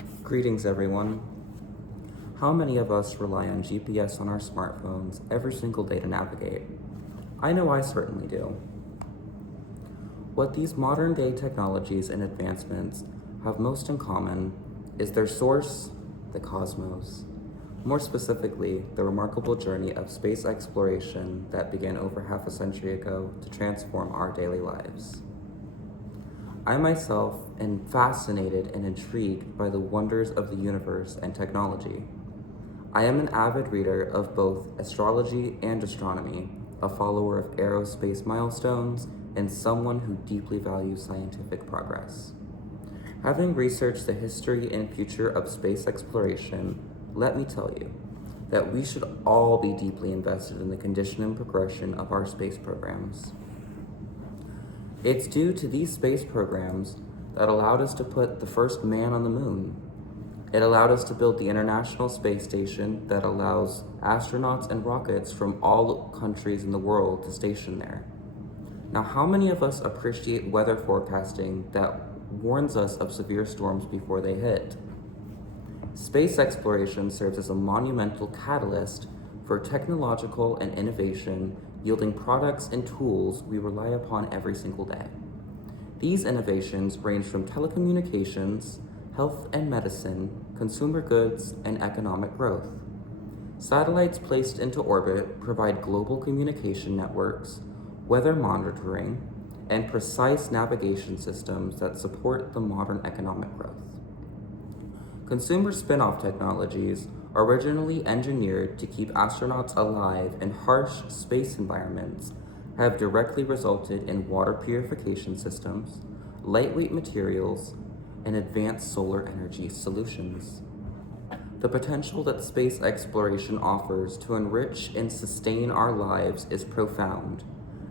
Greetings, everyone. How many of us rely on GPS on our smartphones every single day to navigate? I know I certainly do. What these modern day technologies and advancements have most in common is their source, the cosmos. More specifically, the remarkable journey of space exploration that began over half a century ago to transform our daily lives. I myself am fascinated and intrigued by the wonders of the universe and technology. I am an avid reader of both astrology and astronomy, a follower of aerospace milestones, and someone who deeply values scientific progress. Having researched the history and future of space exploration, let me tell you that we should all be deeply invested in the condition and progression of our space programs. It's due to these space programs that allowed us to put the first man on the moon. It allowed us to build the International Space Station that allows astronauts and rockets from all countries in the world to station there. Now, how many of us appreciate weather forecasting that warns us of severe storms before they hit? Space exploration serves as a monumental catalyst for technological and innovation, yielding products and tools we rely upon every single day. These innovations range from telecommunications, health and medicine, consumer goods, and economic growth. Satellites placed into orbit provide global communication networks, weather monitoring, and precise navigation systems that support the modern economic growth. Consumer spin-off technologies, originally engineered to keep astronauts alive in harsh space environments, have directly resulted in water purification systems, lightweight materials, and advanced solar energy solutions. The potential that space exploration offers to enrich and sustain our lives is profound,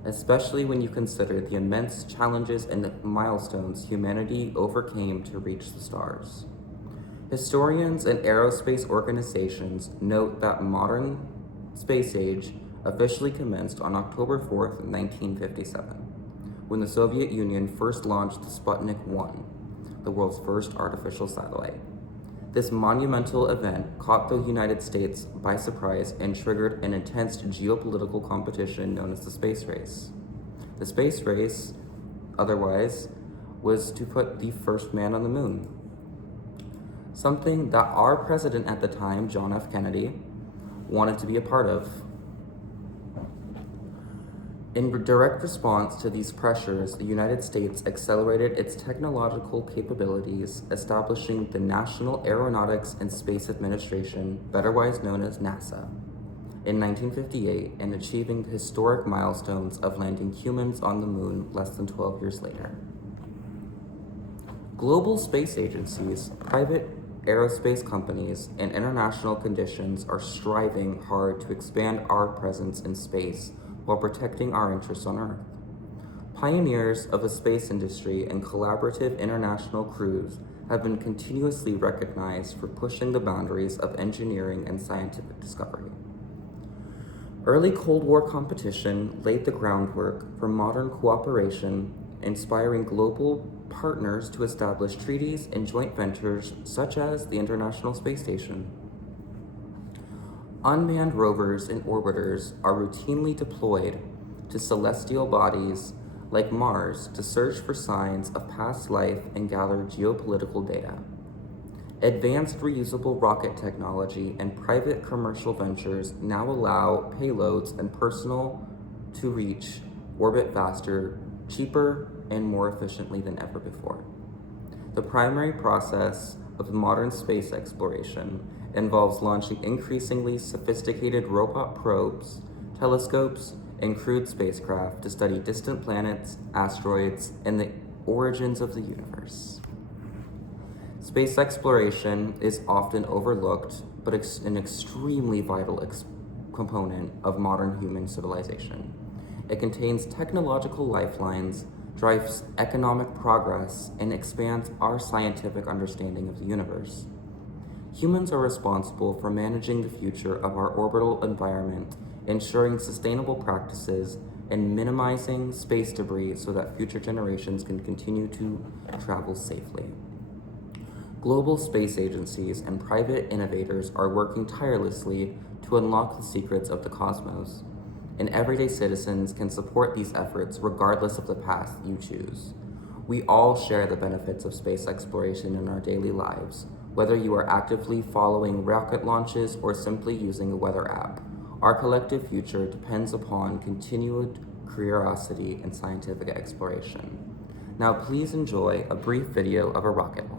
especially when you consider the immense challenges and milestones humanity overcame to reach the stars. Historians and aerospace organizations note that modern space age officially commenced on October 4th, 1957, when the Soviet Union first launched the Sputnik 1, the world's first artificial satellite. This monumental event caught the United States by surprise and triggered an intense geopolitical competition known as the space race. The space race, otherwise, was to put the first man on the moon, something that our president at the time, John F. Kennedy, wanted to be a part of. In direct response to these pressures, the United States accelerated its technological capabilities, establishing the National Aeronautics and Space Administration, otherwise known as NASA, in 1958, and achieving the historic milestones of landing humans on the moon less than 12 years later. Global space agencies, private aerospace companies, and international conditions are striving hard to expand our presence in space while protecting our interests on Earth. Pioneers of the space industry and collaborative international crews have been continuously recognized for pushing the boundaries of engineering and scientific discovery. Early Cold War competition laid the groundwork for modern cooperation, inspiring global partners to establish treaties and joint ventures such as the International Space Station. Unmanned rovers and orbiters are routinely deployed to celestial bodies like Mars to search for signs of past life and gather geopolitical data. Advanced reusable rocket technology and private commercial ventures now allow payloads and personnel to reach orbit faster, cheaper, and more efficiently than ever before. The primary process of modern space exploration involves launching increasingly sophisticated robot probes, telescopes, and crewed spacecraft to study distant planets, asteroids, and the origins of the universe. Space exploration is often overlooked, but an extremely vital component of modern human civilization. It contains technological lifelines, drives economic progress, and expands our scientific understanding of the universe. Humans are responsible for managing the future of our orbital environment, ensuring sustainable practices, and minimizing space debris so that future generations can continue to travel safely. Global space agencies and private innovators are working tirelessly to unlock the secrets of the cosmos, and everyday citizens can support these efforts regardless of the path you choose. We all share the benefits of space exploration in our daily lives, whether you are actively following rocket launches or simply using a weather app. Our collective future depends upon continued curiosity and scientific exploration. Now please enjoy a brief video of a rocket launch.